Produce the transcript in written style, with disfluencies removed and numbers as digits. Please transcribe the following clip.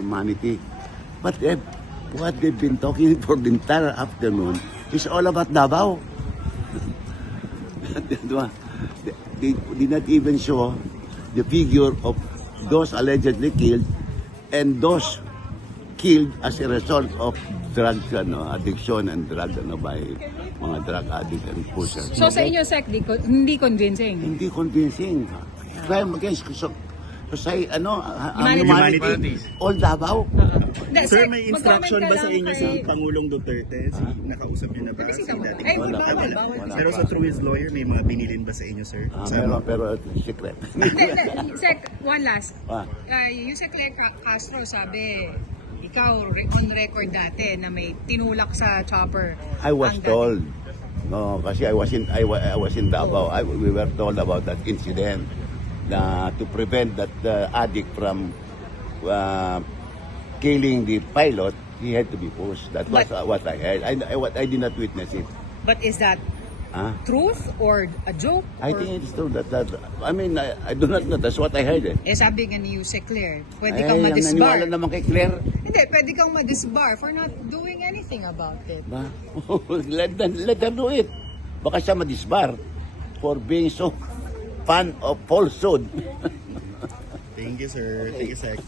humanity. But what they've been talking for the entire afternoon is all about Davao. They did not even show the figure of those allegedly killed and those killed as a result of drug addiction and drug by mga drug addicts and pushers. So sa inyo, Sec, hindi convincing? Hindi convincing. Crime against society, Humanity. all Davao. Sir, may instruction ba sa inyo sa Pangulong Duterte? Nakausap niyo na ba si dating Wala. Pero sa through his lawyer, may mga binilin ba sa inyo, sir? Pero secret. Sec, one last. Ah. Yung si Claire Castro sabi, ikaw on record dati na may tinulak sa chopper. I was told. No, kasi I was in Davao. We were told about that incident na to prevent that addict from killing the pilot, he had to be pushed. That was what I heard. I did not witness it. But is that truth or a joke? I think it's true that I mean, I do not know. That's what I heard. Sabi nga ni Yuse Claire, pwede kang madisbar. Naniwala naman kay Claire. Hindi, pwede kang madisbar for not doing anything about it. Ba? let her do it. Baka siya madisbar for being so fan of falsehood. Thank you, sir. Thank you, Sec.